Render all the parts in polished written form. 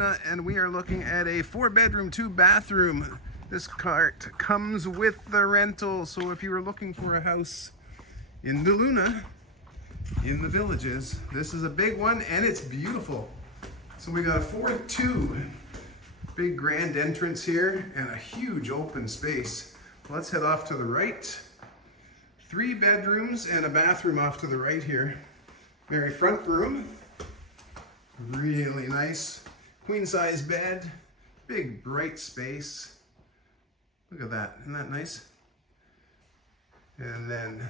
Deluna, and we are looking at a 4-bedroom, 2-bathroom. This cart comes with the rental, so if you were looking for a house in Deluna, in the Villages, this is a big one and it's beautiful. So we got a 4-2, big grand entrance here and a huge open space. Let's head off to the right. 3 bedrooms and a bathroom off to the right here. Very front room. Really nice. Queen size bed. Big bright space. Look at that. Isn't that nice? And then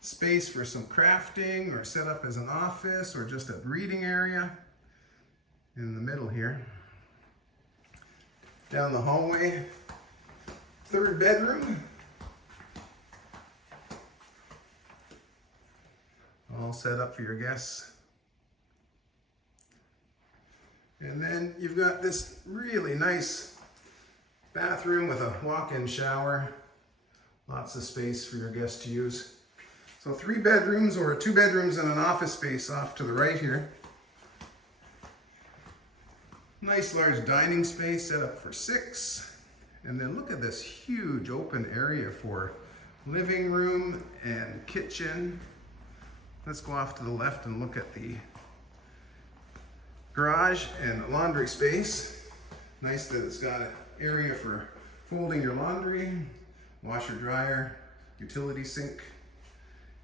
space for some crafting or set up as an office or just a reading area in the middle here. Down the hallway. 3rd bedroom. All set up for your guests. And then you've got this really nice bathroom with a walk-in shower. Lots of space for your guests to use. So 3 bedrooms or 2 bedrooms and an office space off to the right here. Nice large dining space set up for 6. And then look at this huge open area for living room and kitchen. Let's go off to the left and look at the garage and laundry space. Nice that it's got an area for folding your laundry, washer dryer, utility sink.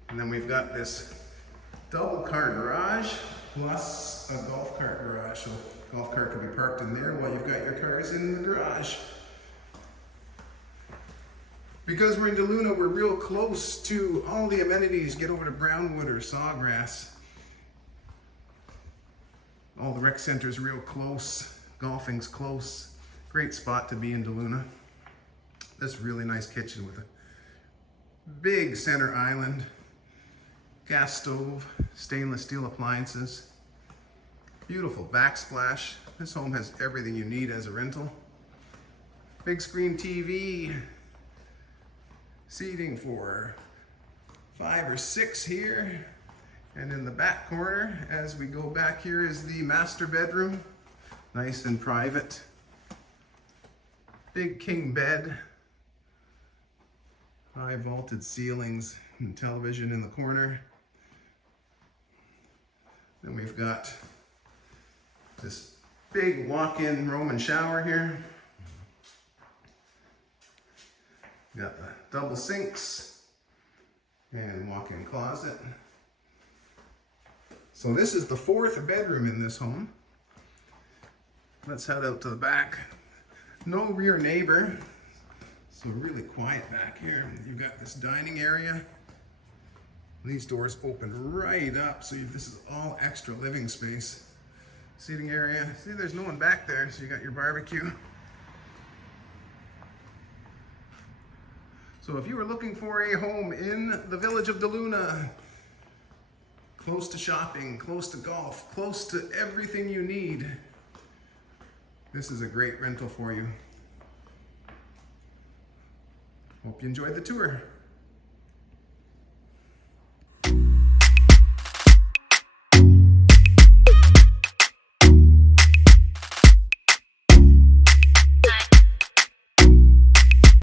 And then we've got this double car garage plus a golf cart garage. So golf cart can be parked in there while you've got your cars in the garage. Because we're in Deluna, we're real close to all the amenities. Get over to Brownwood or Sawgrass. All the rec center's real close. Golfing's close. Great spot to be in Deluna. This really nice kitchen with a big center island. Gas stove, stainless steel appliances. Beautiful backsplash. This home has everything you need as a rental. Big screen TV. Seating for 5 or 6 here. And in the back corner, as we go back here, is the master bedroom. Nice and private. Big king bed. High vaulted ceilings and television in the corner. Then we've got this big walk-in Roman shower here. Got the double sinks and walk-in closet. So this is the 4th bedroom in this home. Let's head out to the back. No rear neighbor, so really quiet back here. You've got this dining area. These doors open right up, so this is all extra living space. Seating area. See, there's no one back there, so you got your barbecue. So if you were looking for a home in the Village of Deluna, close to shopping, close to golf, close to everything you need, this is a great rental for you. Hope you enjoyed the tour.